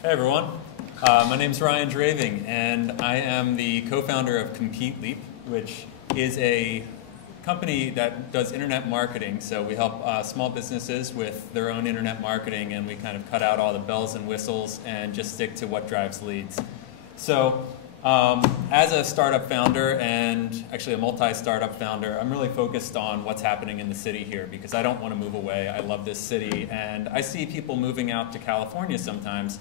Hey everyone, my name's Ryan Draving, and I am the co-founder of Compete Leap, which is a company that does internet marketing. So we help small businesses with their own internet marketing, and we kind of cut out all the bells and whistles and just stick to what drives leads. So as a startup founder, and actually a multi-startup founder, I'm really focused on what's happening in the city here because I don't want to move away. I love this city, and I see people moving out to California sometimes.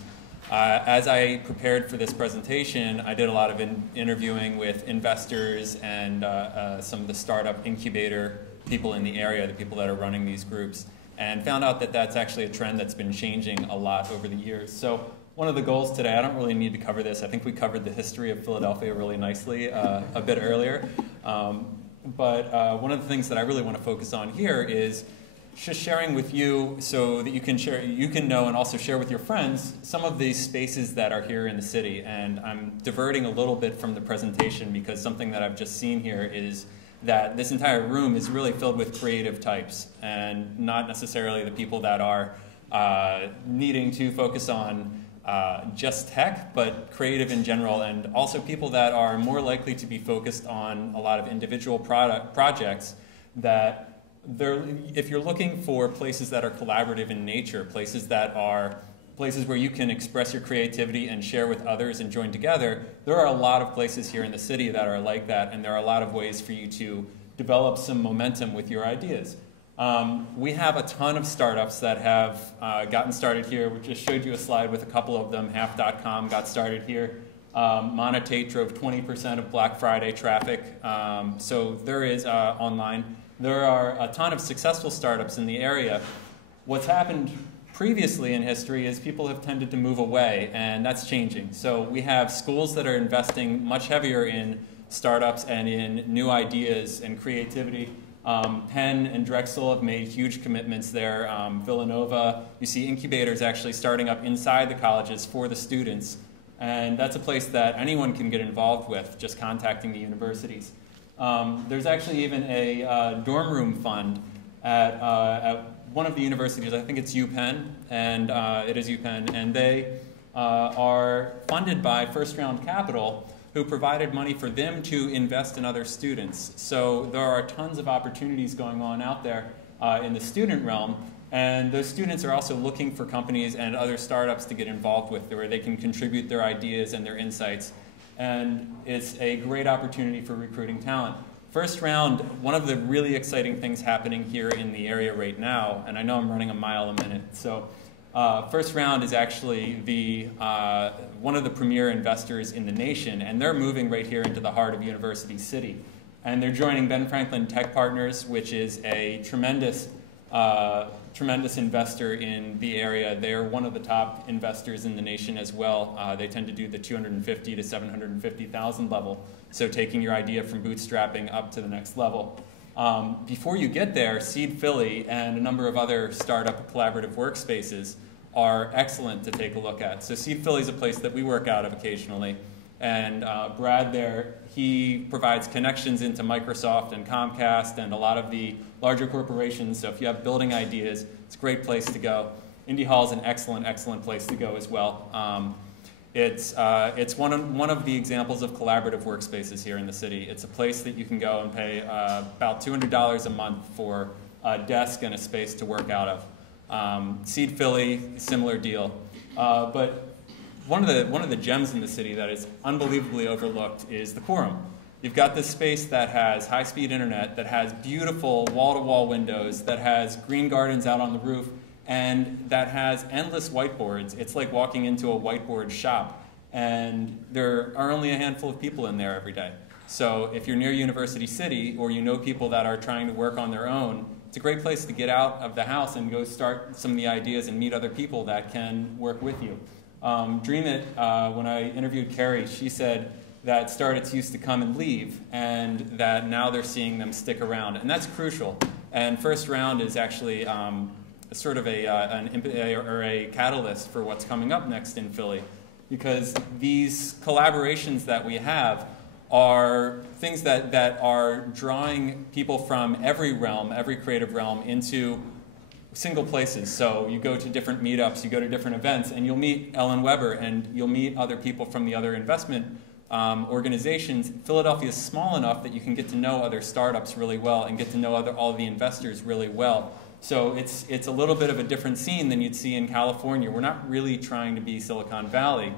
As I prepared for this presentation, I did a lot of interviewing with investors and some of the startup incubator people in the area, the people that are running these groups, and found out that that's actually a trend that's been changing a lot over the years. So one of the goals today, I don't really need to cover this. I think we covered the history of Philadelphia really nicely a bit earlier. But one of the things that I really want to focus on here is just sharing with you so that you can know and also share with your friends some of these spaces that are here in the city. And I'm diverting a little bit from the presentation because something that I've just seen here is that this entire room is really filled with creative types and not necessarily the people that are needing to focus on just tech, but creative in general, and also people that are more likely to be focused on a lot of individual projects that if you're looking for places that are collaborative in nature, places where you can express your creativity and share with others and join together, there are a lot of places here in the city that are like that, and there are a lot of ways for you to develop some momentum with your ideas. We have a ton of startups that have gotten started here. We just showed you a slide with a couple of them. Half.com got started here. Monotate drove 20% of Black Friday traffic. So there is online. There are a ton of successful startups in the area. What's happened previously in history is people have tended to move away, and that's changing. So we have schools that are investing much heavier in startups and in new ideas and creativity. Penn and Drexel have made huge commitments there. Villanova, you see incubators actually starting up inside the colleges for the students. And that's a place that anyone can get involved with, just contacting the universities. There's actually even a dorm room fund at one of the universities. I think it's UPenn, and it is UPenn. And they are funded by First Round Capital, who provided money for them to invest in other students. So there are tons of opportunities going on out there in the student realm, and those students are also looking for companies and other startups to get involved with where they can contribute their ideas and their insights, and it's a great opportunity for recruiting talent. First Round, one of the really exciting things happening here in the area right now, and I know I'm running a mile a minute, so First Round is actually one of the premier investors in the nation, and they're moving right here into the heart of University City. And they're joining Ben Franklin Tech Partners, which is a tremendous investor in the area. They're one of the top investors in the nation as well. They tend to do the 250 to 750,000 level, so taking your idea from bootstrapping up to the next level. Before you get there, Seed Philly and a number of other startup collaborative workspaces are excellent to take a look at. So Seed Philly is a place that we work out of occasionally. And Brad there, he provides connections into Microsoft and Comcast and a lot of the larger corporations. So if you have building ideas, it's a great place to go. Indy Hall is an excellent, excellent place to go as well. It's one of the examples of collaborative workspaces here in the city. It's a place that you can go and pay about $200 a month for a desk and a space to work out of. Seed Philly, similar deal. But one of the gems in the city that is unbelievably overlooked is the Quorum. You've got this space that has high-speed internet, that has beautiful wall-to-wall windows, that has green gardens out on the roof, and that has endless whiteboards. It's like walking into a whiteboard shop, and there are only a handful of people in there every day. So if you're near University City, or you know people that are trying to work on their own, it's a great place to get out of the house and go start some of the ideas and meet other people that can work with you. Dream It, when I interviewed Carrie, she said that Startups used to come and leave, and that now they're seeing them stick around, and that's crucial. And First Round is actually sort of a catalyst for what's coming up next in Philly, because these collaborations that we have are things that are drawing people from every realm, every creative realm, into single places. So you go to different meetups, you go to different events, and you'll meet Ellen Weber, and you'll meet other people from the other investment organizations. Philadelphia is small enough that you can get to know other startups really well and get to know all the investors really well. So it's a little bit of a different scene than you'd see in California. We're not really trying to be Silicon Valley,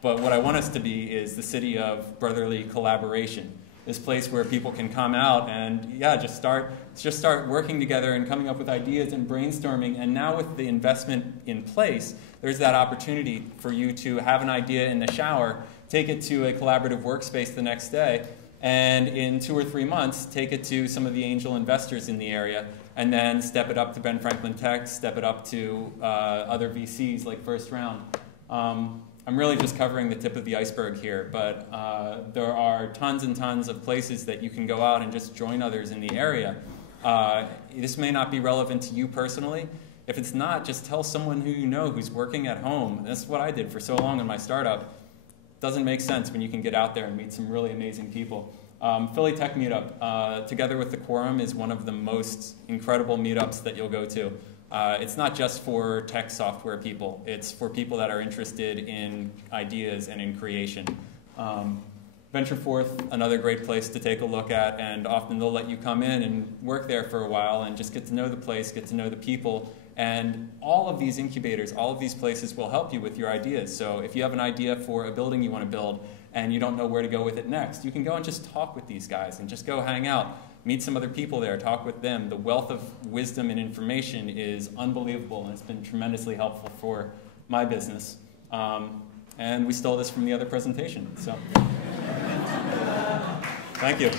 but what I want us to be is the city of brotherly collaboration. This place where people can come out and just start working together and coming up with ideas and brainstorming. And now with the investment in place, there's that opportunity for you to have an idea in the shower, take it to a collaborative workspace the next day, and in 2 or 3 months, take it to some of the angel investors in the area, and then step it up to Ben Franklin Tech, step it up to other VCs like First Round. I'm really just covering the tip of the iceberg here, but there are tons and tons of places that you can go out and just join others in the area. This may not be relevant to you personally. If it's not, just tell someone who you know who's working at home. That's what I did for so long in my startup. Doesn't make sense when you can get out there and meet some really amazing people. Philly Tech Meetup, together with the Quorum, is one of the most incredible meetups that you'll go to. It's not just for tech software people. It's for people that are interested in ideas and in creation. Venture Forth, another great place to take a look at, and often they'll let you come in and work there for a while and just get to know the place, get to know the people. And all of these incubators, all of these places will help you with your ideas. So if you have an idea for a building you want to build and you don't know where to go with it next, you can go and just talk with these guys and just go hang out. Meet some other people there, talk with them. The wealth of wisdom and information is unbelievable, and it's been tremendously helpful for my business. And we stole this from the other presentation. So, thank you.